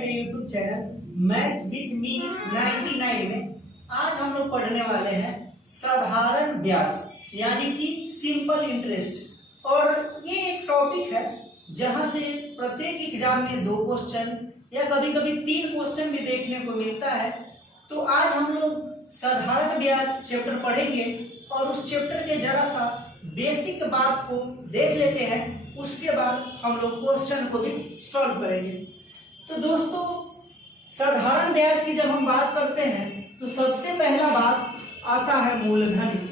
मेरे YouTube channel math with me 99 में आज हम लोग पढ़ने वाले हैं साधारण ब्याज यानी कि सिंपल इंटरेस्ट। और ये एक टॉपिक है जहां से प्रत्येक एग्जाम में 2 क्वेश्चन या कभी कभी 3 क्वेश्चन भी देखने को मिलता है। तो आज हम लोग साधारण ब्याज चैप्टर पढ़ेंगे और उस चैप्टर के जरा सा बेसिक बात को देख लेते हैं, उसके बाद हम लोग क्वेश्चन को भी सॉल्व करेंगे। तो दोस्तों, साधारण ब्याज की जब हम बात करते हैं तो सबसे पहला बात आता है मूलधन।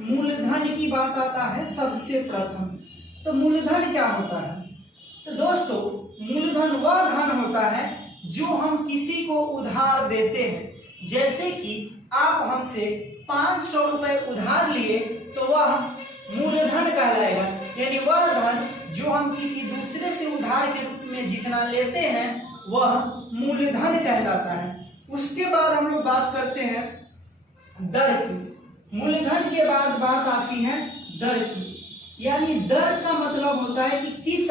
मूलधन की बात आता है सबसे प्रथम। तो मूलधन क्या होता है? तो दोस्तों, मूलधन वह धन होता है जो हम किसी को उधार देते हैं। जैसे कि आप हमसे 500 रुपए उधार लिए तो वह मूलधन कहलाएगा, यानी वह धन जो हम किसी दूसरे से उधार के रूप में जितना लेते हैं वह मूलधन कहलाता है। उसके बाद हम लोग बात करते हैं दर की। मूलधन के बाद बात आती है दर की, यानी दर का मतलब होता है कि किस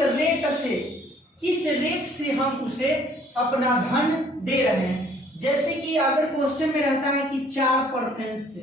रेट से हम उसे अपना धन दे रहे हैं। जैसे कि अगर क्वेश्चन में रहता है कि 4% से,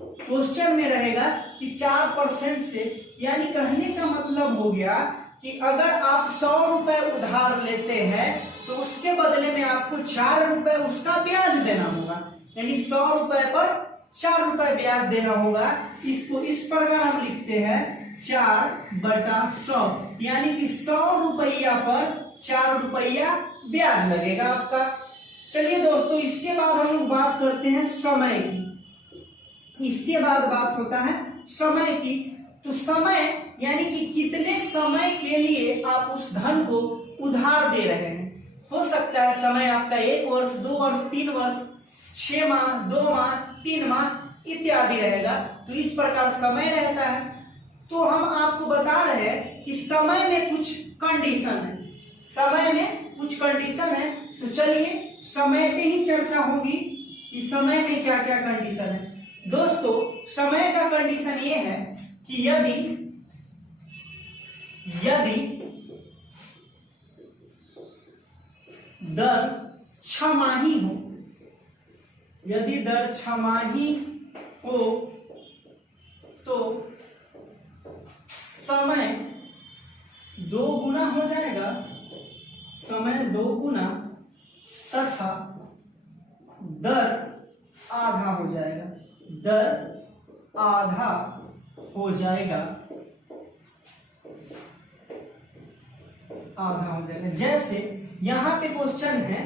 क्वेश्चन में रहेगा कि 4% से, यानी कहने का मतलब हो गया कि अगर आप 100 रुपए उधार लेते हैं तो उसके बदले में आपको 4 रुपए उसका ब्याज देना होगा, यानी 100 रुपए पर 4 रुपए ब्याज देना होगा। इसको इस प्रकार हम लिखते हैं 4/100, यानी कि 100 रुपया पर 4 रुपया ब्याज लगेगा आपका। चलिए दोस्तों, इसके बाद हम लोग बात करते हैं समय की। इसके बाद बात होता है समय की। तो समय यानी कि कितने समय के लिए आप उस धन को उधार दे रहे हैं। हो सकता है समय आपका 1 वर्ष, 2 वर्ष, 3 वर्ष, 6 माह, 2 माह, 3 माह इत्यादि रहेगा। तो इस प्रकार समय रहता है। तो हम आपको बता रहे हैं कि समय में कुछ कंडीशन है, समय में कुछ कंडीशन है। तो चलिए समय पे ही चर्चा होगी कि समय में क्या क्या कंडीशन है। दोस्तों, समय का कंडीशन ये है कि यदि दर छमाही हो, यदि दर छमाही हो तो समय 2 गुना हो जाएगा, समय 2 गुना तथा दर आधा हो जाएगा, दर आधा हो जाएगा, आधा हो जाएगा। जैसे यहां पे क्वेश्चन है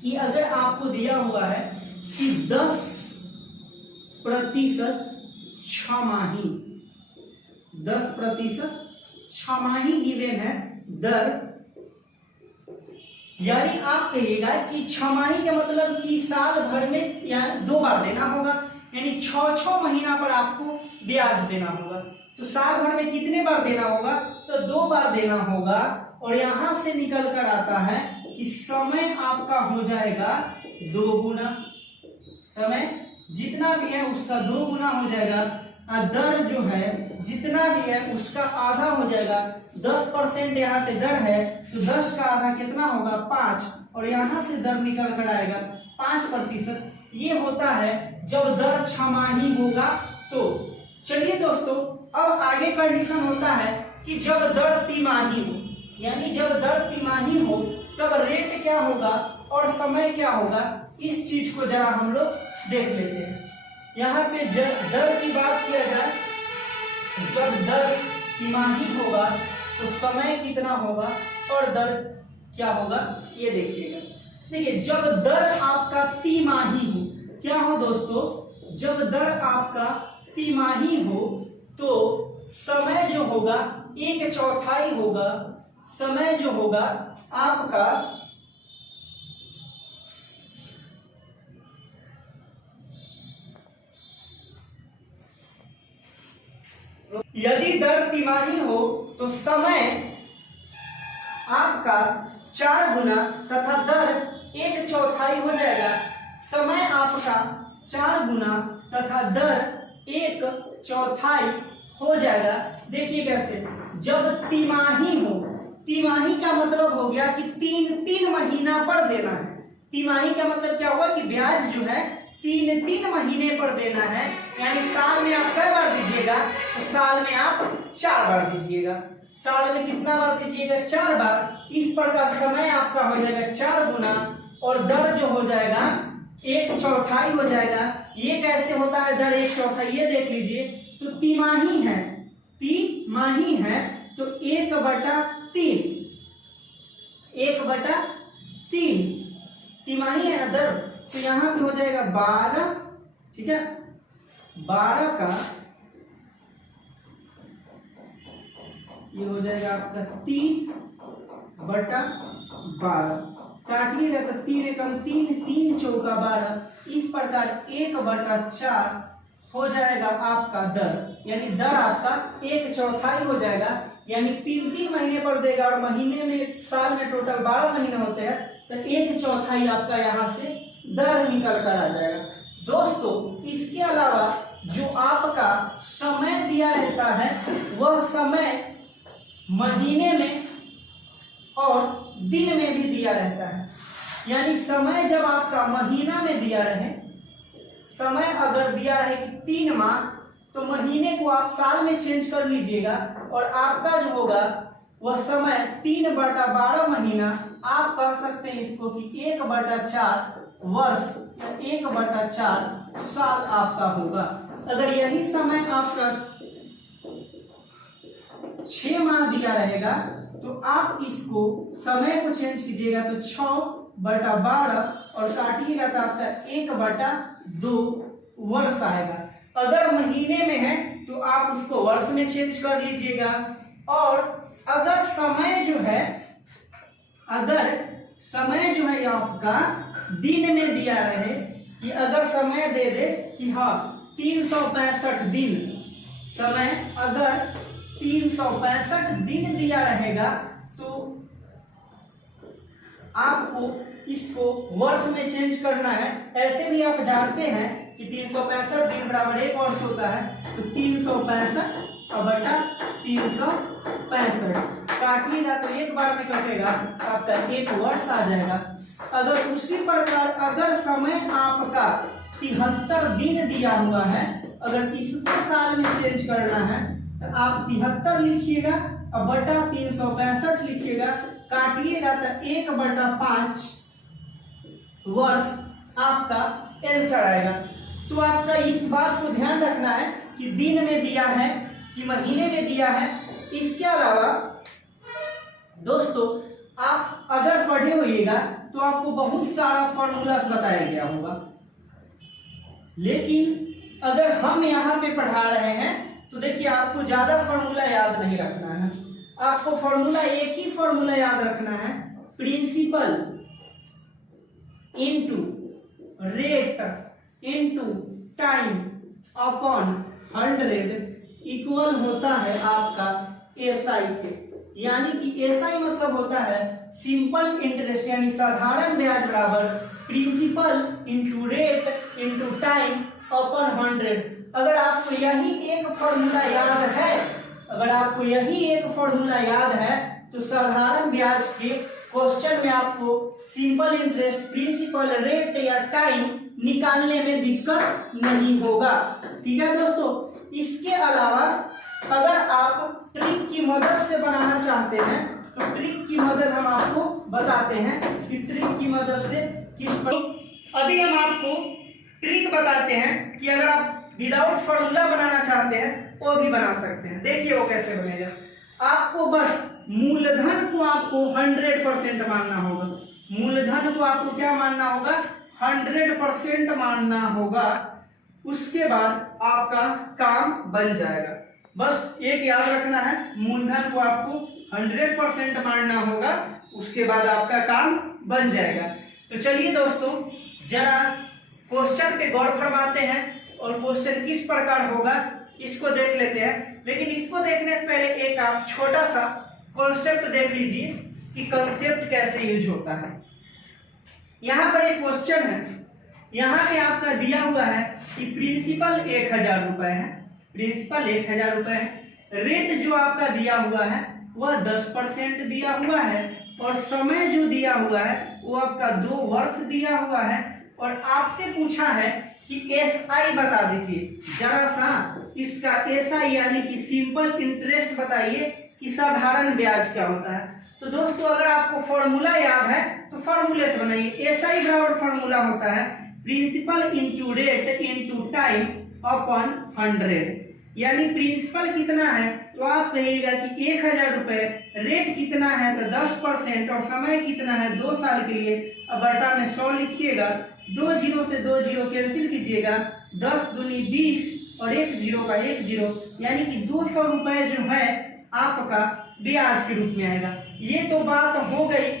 कि अगर आपको दिया हुआ है कि 10% छमाही, 10% छमाही गिवन है दर, यानी आप कहिएगा कि छमाही का मतलब कि साल भर में या 2 बार देना होगा, यानी 6 महीना पर आपको ब्याज देना होगा। तो साल भर में कितने बार देना होगा? तो 2 बार देना होगा। और यहां से निकल कर आता है कि समय आपका हो जाएगा 2 गुना, समय जितना भी है उसका 2 गुना हो जाएगा। दर जो है जितना भी है उसका आधा हो जाएगा। 10% यहाँ पे दर है तो 10 का आधा कितना होगा? 5, और यहाँ से दर निकल कर आएगा 5%। ये होता है जब दर छमाही होगा। तो चलिए दोस्तों, अब आगे कंडीशन होता है कि जब दर तिमाही हो, यानी जब दर तिमाही हो तब रेट क्या होगा और समय क्या होगा, इस चीज को जरा हम लोग देख लेते हैं। यहाँ पे दर की बात किया जाए, जब दर तिमाही होगा तो समय कितना होगा और दर क्या होगा, ये देखिएगा। देखिए, जब दर आपका तिमाही हो, क्या हो दोस्तों, जब दर आपका तिमाही हो तो समय जो होगा 1/4 होगा। समय जो होगा आपका यदि दर तिमाही हो तो समय आपका 4 गुना तथा दर 1/4 हो जाएगा। समय आपका 4 गुना तथा दर 1/4 हो जाएगा। देखिए कैसे, जब तिमाही हो तिमाही का मतलब हो गया कि 3 महीना पर देना है। तिमाही का मतलब क्या हुआ कि ब्याज जो है 3 महीने पर देना है, यानी साल में आप कई बार दीजिएगा, तो साल में आप 4 बार दीजिएगा। साल में कितना बार दीजिएगा? 4 बार। इस प्रकार समय आपका हो जाएगा 4 गुना और दर जो हो जाएगा 1/4 हो जाएगा। ये कैसे होता है दर 1/4? ये देख लीजिए, तो तिमाही है, तिमाही है तो 1/3, 1/3 तिमाही है ना दर, तो यहाँ पे हो जाएगा 12, ठीक है, 12 का ये हो जाएगा आपका 3/12, काटिएगा तो 3 एकम 3, 3 चौका 12। इस प्रकार 1/4 हो जाएगा आपका दर, यानी दर आपका 1/4 हो जाएगा, यानी 3 महीने पर देगा और महीने में साल में टोटल 12 महीने होते हैं, तो 1/4 आपका यहाँ से दर निकल कर आ जाएगा। दोस्तों इसके अलावा जो आपका समय दिया रहता है वह समय महीने में और दिन में भी दिया रहता है, यानी समय जब आपका महीना में दिया रहे, समय अगर दिया रहे कि 3 माह, तो महीने को आप साल में चेंज कर लीजिएगा और आपका जो होगा वह समय 3/12 महीना, आप कह सकते हैं इसको कि 1/4 वर्ष या 1/4 साल आपका होगा। अगर यही समय आपका 6 माह दिया रहेगा, तो आप इसको समय को चेंज कीजिएगा तो 6/12 और काटिएगा तो आपका 1/2 वर्ष आएगा। अगर महीने में है तो आप उसको वर्ष में चेंज कर लीजिएगा, और अगर समय जो है, अगर समय जो है आपका दिन में दिया रहे, कि अगर समय दे दे कि हाँ 365 दिन, समय अगर 365 दिन दिया रहेगा, तो आपको इसको वर्ष में चेंज करना है। ऐसे भी आप जानते हैं कि 365 दिन बराबर 1 वर्ष होता है, तो 365/365 काटिएगा तो एक बार में कटेगा, आपका 1 वर्ष आ जाएगा। अगर उसी प्रकार अगर समय आपका 73 दिन दिया हुआ है, अगर इसको साल में चेंज करना है तो आप 73 लिखिएगा और बटा 365 लिखिएगा, काटिएगा तो 1/5 वर्ष आपका आंसर आएगा। तो आपका इस बात को ध्यान रखना है कि दिन में दिया है कि महीने में दिया है। इसके अलावा दोस्तों आप अगर पढ़े होइएगा तो आपको बहुत सारा फॉर्मूला बताया गया होगा, लेकिन अगर हम यहाँ पे पढ़ा रहे हैं तो देखिए आपको ज्यादा फॉर्मूला याद नहीं रखना है। आपको फॉर्मूला एक ही फॉर्मूला याद रखना है, principal into rate into time upon 100 equal होता है आपका एसआई के। यानी कि एसआई मतलब होता है सिंपल इंटरेस्ट, यानी साधारण ब्याज बराबर principal into rate into time upon 100। अगर आपको यही एक फॉर्मूला याद है, अगर आपको यही एक फॉर्मूला याद है, तो साधारण ब्याज के क्वेश्चन में आपको सिंपल इंटरेस्ट, प्रिंसिपल, रेट या टाइम निकालने में दिक्कत नहीं होगा। ठीक है दोस्तों। इसके अलावा अगर आप ट्रिक की मदद से बनाना चाहते हैं तो ट्रिक की मदद हम आपको बताते हैं कि ट्रिक की मदद से किस पर। अभी हम आपको ट्रिक बताते हैं कि अगर आप विदाउट फॉर्मूला बनाना चाहते हैं वो भी बना सकते हैं। देखिए वो कैसे बनेगा। आपको बस मूलधन को आपको 100% मानना होगा। मूलधन को आपको क्या मानना होगा? 100% मानना होगा। उसके बाद आपका काम बन जाएगा। बस एक याद रखना है, मूलधन को आपको 100% मानना होगा, उसके बाद आपका काम बन जाएगा। तो चलिए दोस्तों जरा क्वेश्चन पे गौर फरमाते हैं और क्वेश्चन किस प्रकार होगा इसको देख लेते हैं। लेकिन इसको देखने से पहले एक आप छोटा सा कॉन्सेप्ट देख लीजिए कि कॉन्सेप्ट कैसे यूज होता है। यहाँ पर एक क्वेश्चन है, यहाँ पे आपका दिया हुआ है कि प्रिंसिपल 1000 रुपए है, प्रिंसिपल 1000 रुपए है, रेट जो आपका दिया हुआ है वह 10% दिया हुआ है और समय जो दिया हुआ है वो आपका 2 वर्ष दिया हुआ है। और आपसे पूछा है कि SI बता दीजिए, जरा सा इसका SI यानी कि सिंपल इंटरेस्ट बताइए कि साधारण ब्याज क्या होता है। तो दोस्तों अगर आपको फॉर्मूला याद है तो फॉर्मूले से बनाइए। SI बराबर फॉर्मूला होता है principal into rate into time upon 100। यानी प्रिंसिपल कितना है तो आप कहिएगा कि 1000 रुपए, रेट कितना है तो 10% और समय कितना है 2 साल के लिए, अब बटा में 100 लिखिएगा, 2 जीरो से 2 जीरो कैंसिल कीजिएगा, 10 दूनी 20 और 1 जीरो का 1 जीरो, यानी कि 200 रुपए जो है आपका ब्याज के रूप में आएगा। ये तो बात हो गई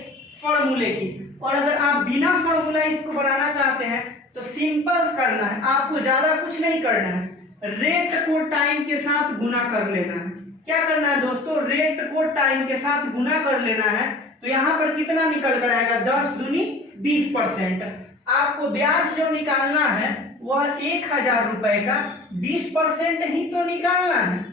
फॉर्मूले की। और अगर आप बिना फॉर्मूला इसको बनाना चाहते हैं तो सिंपल करना है, आपको ज्यादा कुछ नहीं करना है, रेट को टाइम के साथ गुना कर लेना है। क्या करना है दोस्तों, रेट को टाइम के साथ गुना कर लेना है। तो यहाँ पर कितना निकल कर आएगा, 10 दूनी 20%। आपको ब्याज जो निकालना है वह 1000 रुपए का 20% ही तो निकालना है।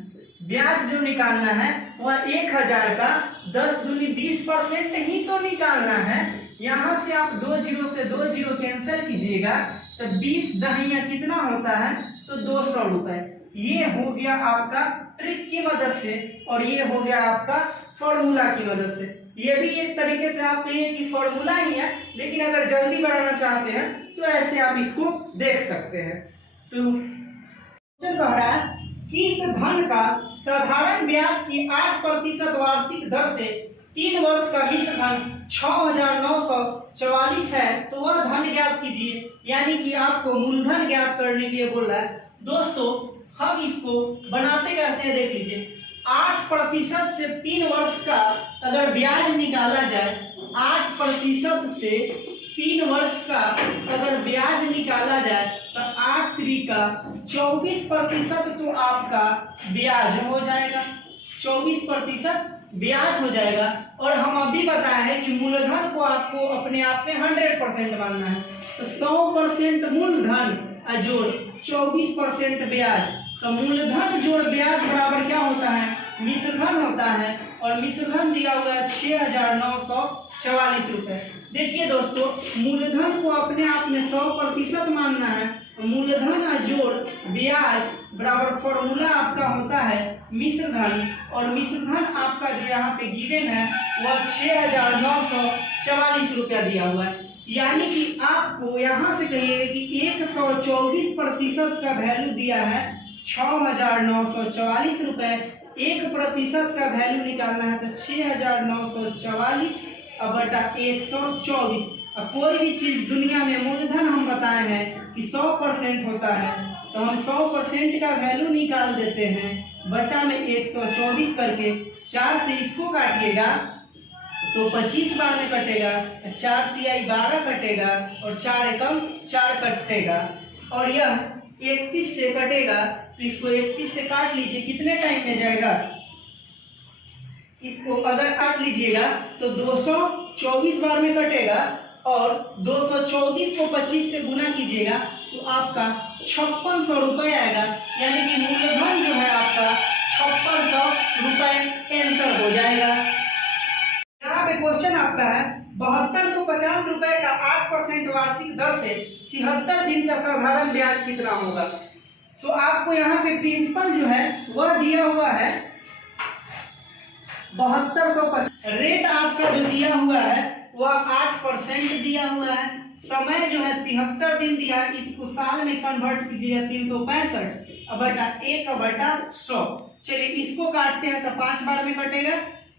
ब्याज जो निकालना है वह 1000 का 10 दूनी 20% ही तो निकालना है। यहाँ से आप 2 जीरो से 2 जीरो कैंसिल कीजिएगा तो 20 दहिया कितना होता है तो 200 रुपए। ये हो गया आपका ट्रिक की मदद से और ये हो गया आपका फॉर्मूला की मदद से। ये भी एक तरीके से आप कहिए कि फॉर्मूला ही है, लेकिन अगर जल्दी बढ़ाना चाहते हैं तो ऐसे आप इसको देख सकते हैं। तो क्वेश्चन कह रहा है किस धन का साधारण ब्याज की 8% वार्षिक दर से 3 वर्ष का मिश्र धन 6944 है, तो वह धन ज्ञात कीजिए। यानी कि आपको मूलधन ज्ञात करने के लिए बोल रहा है। दोस्तों हम इसको बनाते कैसे हैं देख लीजिए। 8% से 3 वर्ष का अगर ब्याज निकाला जाए, 8% से 3 वर्ष का अगर ब्याज निकाला जाए तो 8 त्रिका 24% तो आपका ब्याज हो जाएगा, 24% ब्याज हो जाएगा। और हम अभी बताया है कि मूलधन को आपको अपने आप में 100% मानना है। तो 100% मूलधन जोड़ 24% ब्याज, तो मूलधन जोड़ ब्याज बराबर क्या होता है, मिश्रधन होता है। और मिश्रधन दिया हुआ है 6944 रुपए। देखिए दोस्तों मूलधन को अपने आप में 100% मानना है। मूलधन जोड़ ब्याज बराबर फॉर्मूला आपका होता है मिश्रधन, और मिश्रधन आपका जो यहाँ पे गिवन है वह 6944 रुपया दिया हुआ है। यानी कि आपको यहाँ से कहिए कि 124% का वैल्यू दिया है 6944 रुपए, 1% का वैल्यू निकालना है तो 6944 बटा 124। अब कोई भी चीज दुनिया में मूलधन हम बताए हैं कि 100% होता है, तो हम 100% का वैल्यू निकाल देते हैं बटा में 124 करके। 4 से इसको काटिएगा तो 25 बार में कटेगा, 4 तिहाई 12 कटेगा और 4 एकम 4 कटेगा, और यह 31 से कटेगा। तो इसको 31 से काट लीजिए, कितने टाइम में जाएगा, इसको अगर काट लीजिएगा तो 224 बार में कटेगा, और 224 को 25 से गुना कीजिएगा तो आपका 5600 रुपए आएगा। यानी कि मूलधन जो है आपका 5600 रुपए आंसर हो जाएगा। यहाँ पे क्वेश्चन आपका है 7250 रुपए का 8% वार्षिक दर से 73 दिन का साधारण ब्याज कितना होगा। तो आपको यहाँ पे प्रिंसिपल जो है वह दिया हुआ है 7250, रेट आपका जो दिया हुआ है वह 8% दिया हुआ है, समय जो है 73 दिन दिया है, इसको साल में कन्वर्ट कीजिएगा 365 बटा 1/100। चलिए इसको काटते हैं तो 5 बार में कटेगा।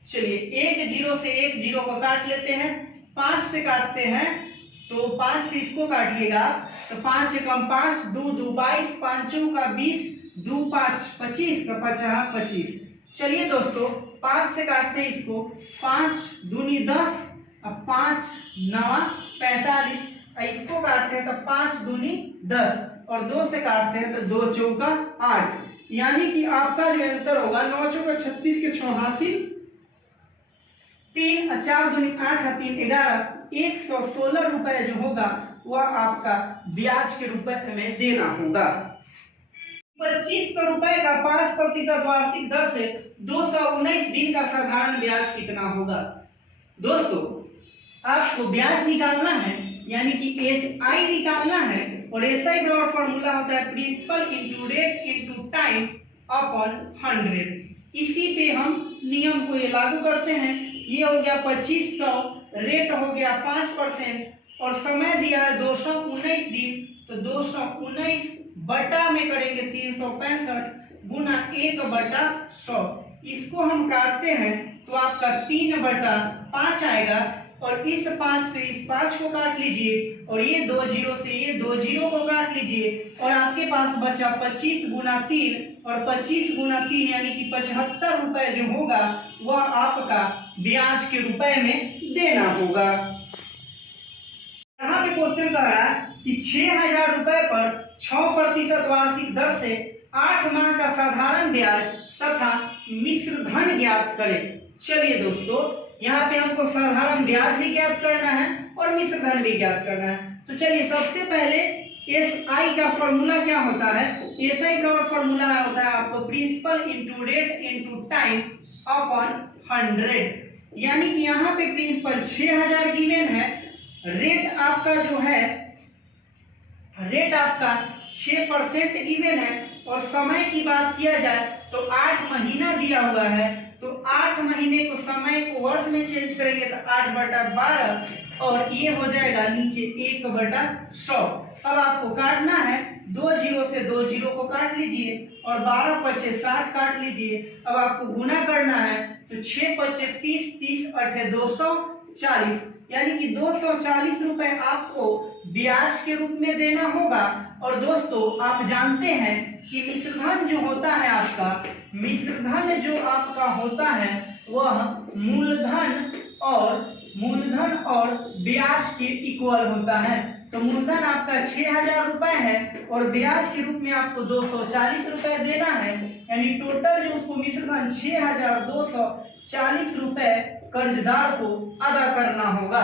चलिए 1 जीरो से 1 जीरो को काट लेते हैं, 5 से काटते हैं तो 5 से इसको काटिएगा तो 5 एकम 5, 2 2 22, 5 का 20, 2 5 25 का 50 25। चलिए दोस्तों 5 से काटते हैं इसको, 5 दूनी 10, अब 5 9 45, इसको काटते हैं तो 5 दूनी 10 और 2 से काटते हैं तो 2 चौका 8। यानी कि आपका जो आंसर होगा 9 चौका 36 के 86, 3 4 दूनी 8 3 11, 116 रुपए जो होगा वह आपका ब्याज के रूप में देना होगा। ₹2500 का 5% वार्षिक दर से 219 दिन का साधारण ब्याज कितना होगा। दोस्तों आपको ब्याज निकालना है यानी कि एसआई निकालना है और एसआई बराबर फॉर्मूला होता है principal into rate into time upon 100। इसी पे हम नियम को ये लागू करते हैं। ये हो गया 2500, रेट हो गया 5% और समय दिया है 219 दिन, तो 219 बटा में करेंगे 365 गुना 1/100। इसको हम काटते हैं तो आपका 3/5 आएगा और इस 5 से इस 5 को काट लीजिए और ये 2 जीरो से ये 2 जीरो को काट लीजिए और आपके पास बचा 25 गुना 3 और 25 गुना 3 यानी कि 75 रुपए जो होगा वह आपका ब्याज के रुपए में देना होगा। यहाँ पे क्वेश्चन कह रहा है कि 6000 रुपए पर 6% वार्षिक दर से 8 माह का साधारण ब्याज तथा मिश्र धन ज्ञात करें। चलिए दोस्तों यहाँ पे हमको साधारण ब्याज भी ज्ञात करना है और मिश्र धन भी ज्ञात करना है। तो चलिए सबसे पहले एसआई का फॉर्मूला क्या होता है। एसआई बराबर फॉर्मूला होता है आपको principal into rate into time upon 100। यानी कि यहाँ पे प्रिंसिपल 6000 गिवन है, रेट आपका जो है रेट आपका 6% गिवन है और समय की बात किया जाए तो 8 महीना दिया हुआ है। तो 8 महीने को समय को वर्ष में चेंज करेंगे तो 8/12 और ये हो जाएगा नीचे 1/100। अब आपको काटना है 2 जीरो से 2 जीरो को काट लीजिए और 12 पचे 60 काट लीजिए। अब आपको गुना करना है तो 6 पचे 30, 30 8 240 यानी कि 240 रुपए आपको ब्याज के रूप में देना होगा। और दोस्तों आप जानते हैं कि मिश्रधन जो होता है आपका, मिश्रधन जो आपका होता है वह मूलधन और ब्याज के इक्वल होता है। तो मूलधन आपका 6000 रुपए है और ब्याज के रूप में आपको 240 रुपए देना है, यानी टोटल जो उसको मिश्रधन 6240 रुपए कर्जदार को अदा करना होगा।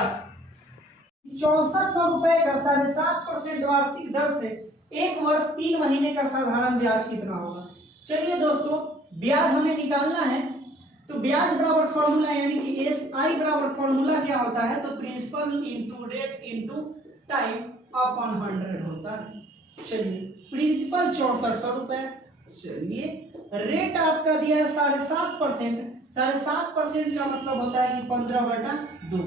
6400 रुपए का 7.5% वार्षिक दर से 1 वर्ष 3 महीने का साधारण ब्याज कितना होगा। चलिए दोस्तों ब्याज हमें निकालना है तो ब्याज बराबर फॉर्मूला यानी कि एसआई बराबर फॉर्मूला क्या होता है, तो principal into rate into time upon 100 होता है। चलिए प्रिंसिपल 6400 रुपए, चलिए रेट आपका दिया है 7.5%, 7.5% का मतलब होता है कि 15/2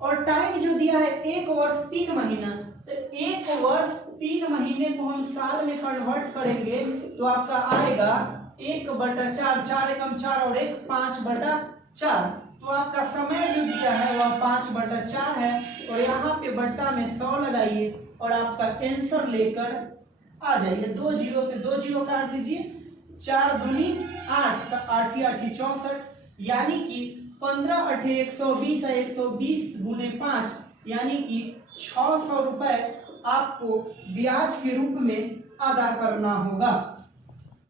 और टाइम जो दिया है 1 वर्ष 3 महीना, तो 1 वर्ष 3 महीने को हम साल में कन्वर्ट करेंगे तो आपका आएगा 1/4, 4 एकम 4 और 1 5/4। तो आपका समय जो दिया है वह 5/4 है और यहाँ पे बट्टा में 100 लगाइए और आपका आंसर लेकर आ जाइए। 2 जीरो से 2 जीरो काट दीजिए, 4 दूनी 8 का 8 8 64 यानी कि 15 8 120 है, 120 गुने 5 यानी कि 600 रुपए आपको ब्याज के रूप में अदा करना होगा।